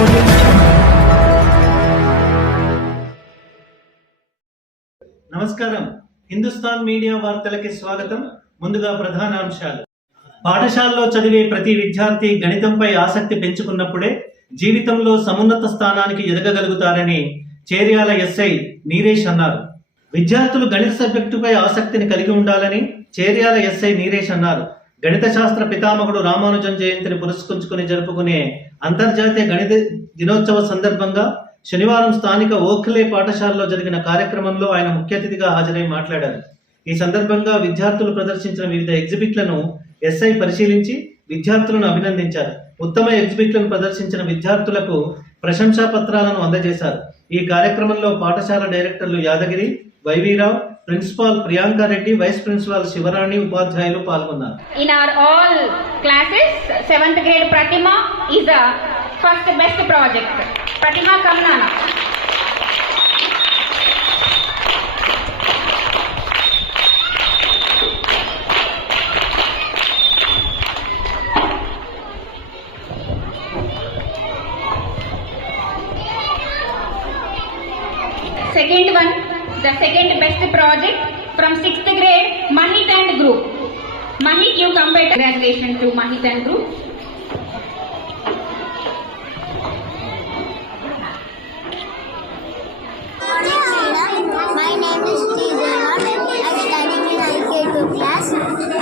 నమస్కారం. హిందుస్థాన్ మీడియా వార్తలకి స్వాగతం. ముందుగా ప్రధాన అంశాలు పాఠశాలలో చదివే ప్రతి విద్యార్థి గణితంపై ఆసక్తి పెంచుకున్నప్పుడే జీవితంలో సమున్నత స్థానానికి ఎదగగలుగుతారని చేర్యాల ఎస్ఐ నీరేష్ అన్నారు. విద్యార్థులు గణిత సబ్జెక్టుపై ఆసక్తిని కలిగి ఉండాలని చేర్యాల ఎస్ఐ నీరేష్ అన్నారు. గణిత శాస్త్ర పితామహుడు రామానుజన్ జయంతిని పురస్కరించుకుని జరుపుకునే అంతర్జాతీయ గణిత దినోత్సవ సందర్భంగా శనివారం స్థానిక ఓఖ్లే పాఠశాలలో జరిగిన కార్యక్రమంలో ఆయన ముఖ్య అతిథిగా హాజరై మాట్లాడారు. ఈ సందర్భంగా విద్యార్థులు ప్రదర్శించిన వివిధ ఎగ్జిబిట్లను ఎస్ఐ పరిశీలించి విద్యార్థులను అభినందించారు. ఉత్తమ ఎగ్జిబిట్లను ప్రదర్శించిన విద్యార్థులకు ప్రశంసా పత్రాలను అందజేశారు. ఈ కార్యక్రమంలో పాఠశాల డైరెక్టర్లు Yadagiri YV Rao principal Priyanka Reddy vice principal Shivarani ఉపాధ్యాయులు పాల్గొన్నారు In our all classes, 7th grade Pratima is the first best project. Pratima Kamnana. Second one, the second best project from 6th grade, Mahit and group. Mahit, you come better. Congratulations to Mahit and group. My name is Sridhar. I'm studying in IK2 class.